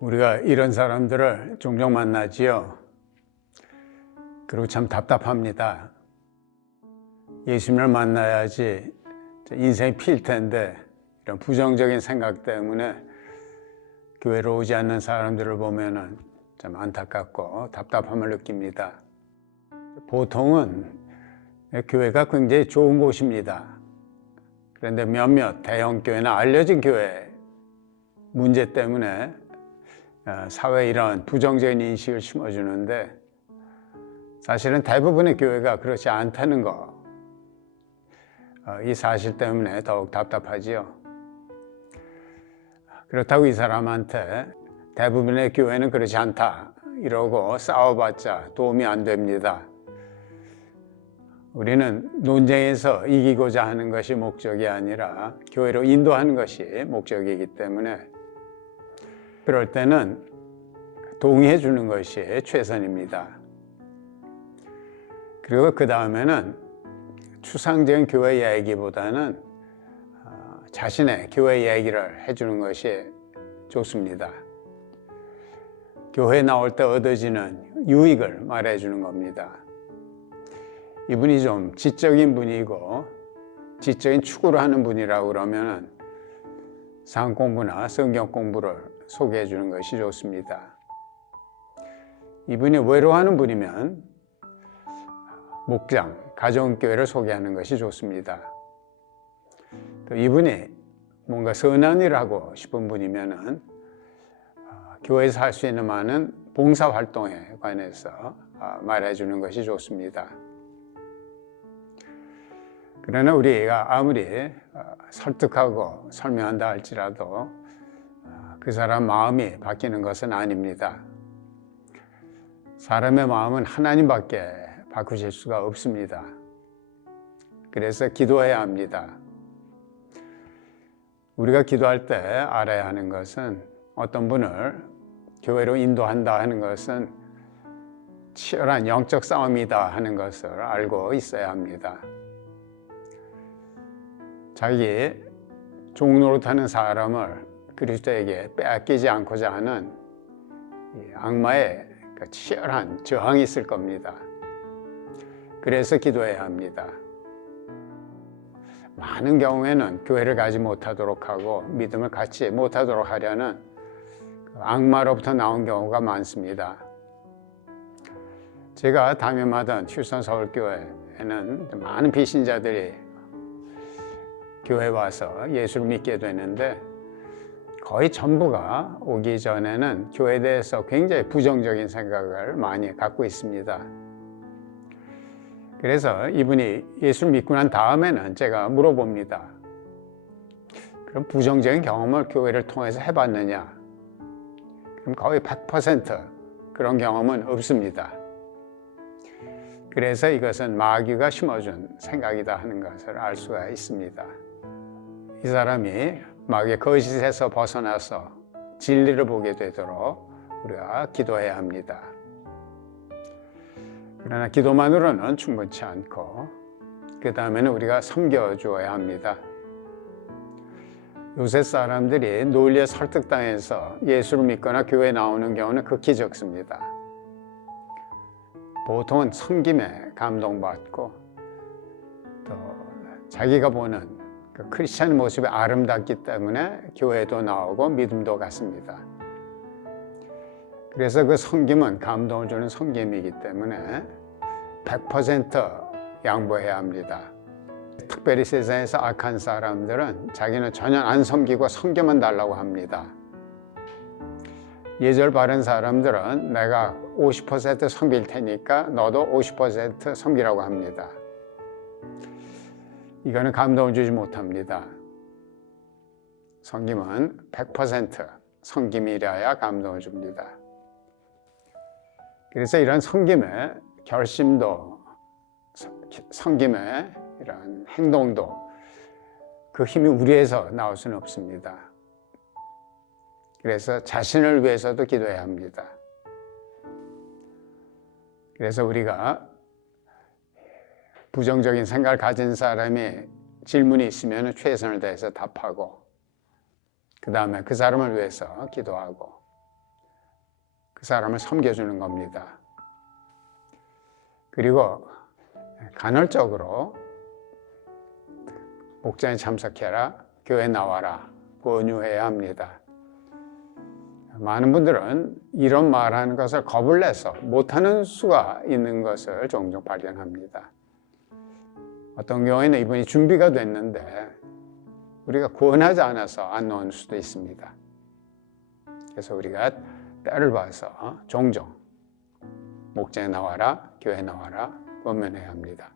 우리가 이런 사람들을 종종 만나지요. 그리고 참 답답합니다. 예수님을 만나야지 인생이 필 텐데 이런 부정적인 생각 때문에 교회로 오지 않는 사람들을 보면은 참 안타깝고 답답함을 느낍니다. 보통은 교회가 굉장히 좋은 곳입니다. 그런데 몇몇 대형 교회나 알려진 교회 문제 때문에 사회에 이런 부정적인 인식을 심어주는데 사실은 대부분의 교회가 그렇지 않다는 거, 이 사실 때문에 더욱 답답하지요. 그렇다고 이 사람한테 대부분의 교회는 그렇지 않다 이러고 싸워봤자 도움이 안 됩니다. 우리는 논쟁에서 이기고자 하는 것이 목적이 아니라 교회로 인도하는 것이 목적이기 때문에 그럴 때는 동의해 주는 것이 최선입니다. 그리고 그 다음에는 추상적인 교회 얘기보다는 자신의 교회 얘기를 해주는 것이 좋습니다. 교회에 나올 때 얻어지는 유익을 말해주는 겁니다. 이분이 좀 지적인 분이고 지적인 추구를 하는 분이라고 그러면 상 공부나 성경 공부를 소개해 주는 것이 좋습니다. 이분이 외로워하는 분이면 목장, 가정교회를 소개하는 것이 좋습니다. 또 이분이 뭔가 선한 일을 하고 싶은 분이면 교회에서 할 수 있는 많은 봉사활동에 관해서 말해주는 것이 좋습니다. 그러나 우리가 아무리 설득하고 설명한다 할지라도 그 사람 마음이 바뀌는 것은 아닙니다. 사람의 마음은 하나님밖에 바꾸실 수가 없습니다. 그래서 기도해야 합니다. 우리가 기도할 때 알아야 하는 것은 어떤 분을 교회로 인도한다 하는 것은 치열한 영적 싸움이다 하는 것을 알고 있어야 합니다. 자기 종노릇하는 사람을 그리스도에게 빼앗기지 않고자 하는 악마의 치열한 저항이 있을 겁니다. 그래서 기도해야 합니다. 많은 경우에는 교회를 가지 못하도록 하고 믿음을 갖지 못하도록 하려는 악마로부터 나온 경우가 많습니다. 제가 담임하던 휴스턴 서울교회에는 많은 비신자들이 교회에 와서 예수를 믿게 되는데 거의 전부가 오기 전에는 교회에 대해서 굉장히 부정적인 생각을 많이 갖고 있습니다. 그래서 이분이 예수를 믿고 난 다음에는 제가 물어봅니다. 그럼 부정적인 경험을 교회를 통해서 해봤느냐? 그럼 거의 100% 그런 경험은 없습니다. 그래서 이것은 마귀가 심어준 생각이다 하는 것을 알 수가 있습니다. 이 사람이 마귀의 거짓에서 벗어나서 진리를 보게 되도록 우리가 기도해야 합니다. 그러나 기도만으로는 충분치 않고 그 다음에는 우리가 섬겨주어야 합니다. 요새 사람들이 논리에 설득당해서 예수를 믿거나 교회에 나오는 경우는 극히 적습니다. 보통은 섬김에 감동받고 또 자기가 보는 그 크리스찬 모습이 아름답기 때문에 교회도 나오고 믿음도 갖습니다. 그래서 그 섬김은 감동을 주는 섬김이기 때문에 100% 양보해야 합니다. 특별히 세상에서 악한 사람들은 자기는 전혀 안 섬기고 섬겨만 달라고 합니다. 예절 바른 사람들은 내가 50% 섬길 테니까 너도 50% 섬기라고 합니다. 이거는 감동을 주지 못합니다. 섬김은 100% 섬김이라야 감동을 줍니다. 그래서 이런 섬김의 결심도 섬김의 이런 행동도 그 힘이 우리에서 나올 수는 없습니다. 그래서 자신을 위해서도 기도해야 합니다. 그래서 우리가 부정적인 생각을 가진 사람이 질문이 있으면 최선을 다해서 답하고 그 다음에 그 사람을 위해서 기도하고 그 사람을 섬겨주는 겁니다. 그리고 간헐적으로 목장에 참석해라, 교회 나와라, 권유해야 합니다. 많은 분들은 이런 말하는 것을 겁을 내서 못하는 수가 있는 것을 종종 발견합니다. 어떤 경우에는 이분이 준비가 됐는데 우리가 권하지 않아서 안 나올 수도 있습니다. 그래서 우리가 때를 봐서 종종 목장에 나와라, 교회 나와라, 권면해야 합니다.